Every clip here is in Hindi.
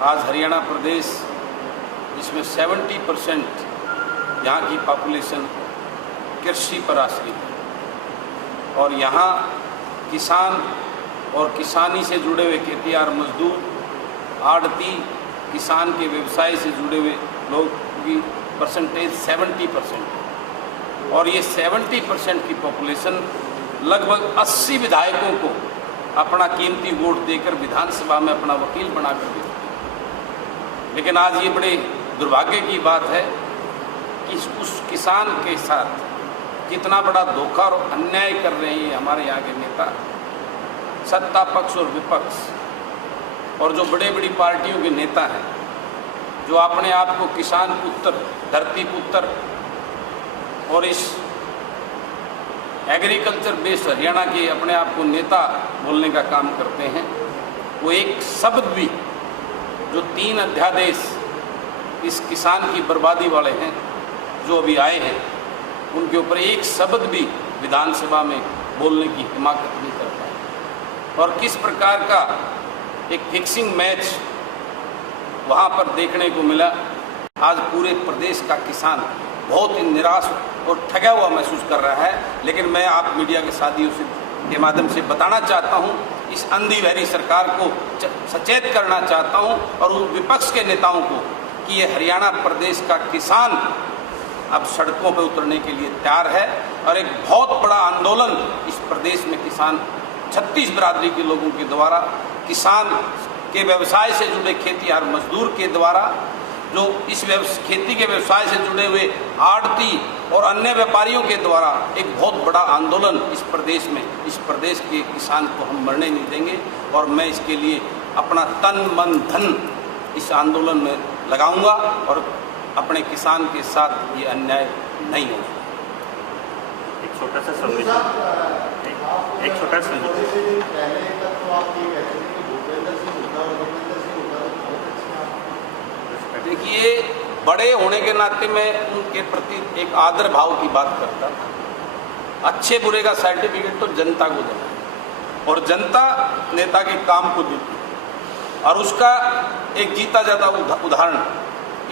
आज हरियाणा प्रदेश जिसमें 70% यहाँ की पॉपुलेशन कृषि पर आश्रित है और यहाँ किसान और किसानी से जुड़े हुए खेतिहर मजदूर, आड़ती, किसान के व्यवसाय से जुड़े हुए लोग की परसेंटेज 70% है और ये 70% की पॉपुलेशन लगभग 80 विधायकों को अपना कीमती वोट देकर विधानसभा में अपना वकील बनाकर देती है। लेकिन आज ये बड़े दुर्भाग्य की बात है कि उस किसान के साथ कितना बड़ा धोखा और अन्याय कर रहे हैं हमारे यहाँ के नेता, सत्ता पक्ष और विपक्ष और जो बड़े बड़ी पार्टियों के नेता हैं, जो अपने आप को किसान पुत्र, धरती पुत्र और इस एग्रीकल्चर बेस्ड हरियाणा के अपने आप को नेता बोलने का काम करते हैं। वो एक शब्द भी जो 3 अध्यादेश इस किसान की बर्बादी वाले हैं जो अभी आए हैं, उनके ऊपर एक शब्द भी विधानसभा में बोलने की हिम्मत नहीं कर पाए और किस प्रकार का एक फिक्सिंग मैच वहाँ पर देखने को मिला। आज पूरे प्रदेश का किसान बहुत ही निराश और ठगा हुआ महसूस कर रहा है। लेकिन मैं आप मीडिया के साथियों से के माध्यम से बताना चाहता हूँ, इस अंधी बहरी सरकार को सचेत करना चाहता हूँ और उन विपक्ष के नेताओं को कि ये हरियाणा प्रदेश का किसान अब सड़कों पर उतरने के लिए तैयार है और एक बहुत बड़ा आंदोलन इस प्रदेश में किसान 36 बिरादरी के लोगों के द्वारा, किसान के व्यवसाय से जुड़े खेतिहर मजदूर के द्वारा, जो इस खेती के व्यवसाय से जुड़े हुए आड़ती और अन्य व्यापारियों के द्वारा एक बहुत बड़ा आंदोलन इस प्रदेश में, इस प्रदेश के किसान को हम मरने नहीं देंगे और मैं इसके लिए अपना तन मन धन इस आंदोलन में लगाऊंगा और अपने किसान के साथ ये अन्याय नहीं होगा। एक छोटा सा देखिए, बड़े होने के नाते मैं उनके प्रति एक आदर भाव की बात करता था। अच्छे बुरे का सर्टिफिकेट तो जनता को देना है और जनता नेता के काम को देती है और उसका एक जीता जाता उदाहरण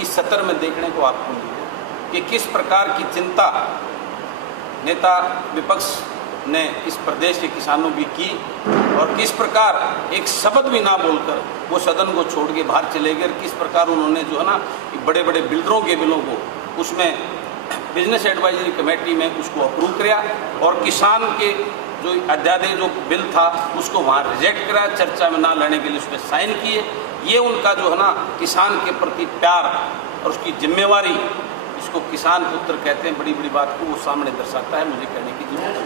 इस सत्र में देखने को आपको मिलेगा कि किस प्रकार की चिंता नेता विपक्ष ने इस प्रदेश के किसानों की और किस प्रकार एक शब्द भी ना बोलकर वो सदन को छोड़ के बाहर चले गए। किस प्रकार उन्होंने जो है ना बड़े बड़े बिल्डरों के बिलों को उसमें बिजनेस एडवाइजरी कमेटी में उसको अप्रूव किया और किसान के जो अध्यादेश जो बिल था उसको वहाँ रिजेक्ट करा, चर्चा में ना लाने के लिए उसमें साइन किए। ये उनका जो है ना किसान के प्रति प्यार और उसकी जिम्मेवारी, इसको किसान पुत्र कहते हैं, बड़ी बड़ी बात को वो सामने दर्शाता है। मुझे कहने की जरूरत है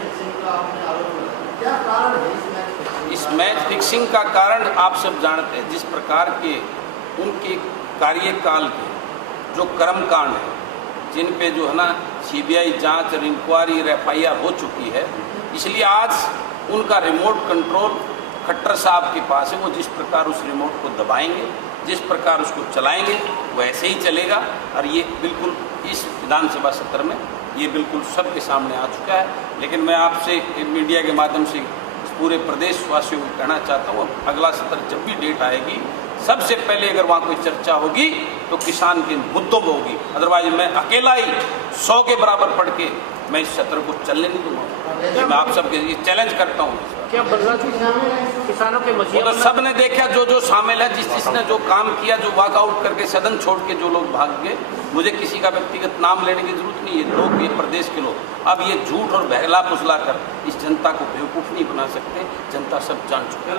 इस मैच फिक्सिंग का कारण आप सब जानते हैं। जिस प्रकार के उनके कार्यकाल के जो कर्मकांड है, जिन पे जो है ना सीबीआई जांच और इंक्वायरी और एफआईआर हो चुकी है, इसलिए आज उनका रिमोट कंट्रोल खट्टर साहब के पास है। वो जिस प्रकार उस रिमोट को दबाएंगे, जिस प्रकार उसको चलाएंगे वो ऐसे ही चलेगा और ये बिल्कुल इस विधानसभा सत्र में ये बिल्कुल सबके सामने आ चुका है। लेकिन मैं आपसे मीडिया के माध्यम से पूरे प्रदेशवासियों को कहना चाहता हूँ, अगला सत्र जब भी डेट आएगी, सबसे पहले अगर वहाँ कोई चर्चा होगी तो किसान के मुद्दों पर होगी। अदरवाइज मैं अकेला ही 100 के बराबर पढ़ के मैं इस सत्र को चलने नहीं दूंगा। मैं आप सबके लिए चैलेंज करता हूँ। क्या किसानों के मसले तो सब ने देखा, जो शामिल है, जिसने जो काम किया, जो वॉकआउट करके सदन छोड़ के जो लोग भाग गए, मुझे किसी का व्यक्तिगत नाम लेने की जरूरत नहीं है। लोग, ये प्रदेश के लोग अब ये झूठ और बहला फुसला कर इस जनता को बेवकूफ़ नहीं बना सकते। जनता सब जान चुकी है।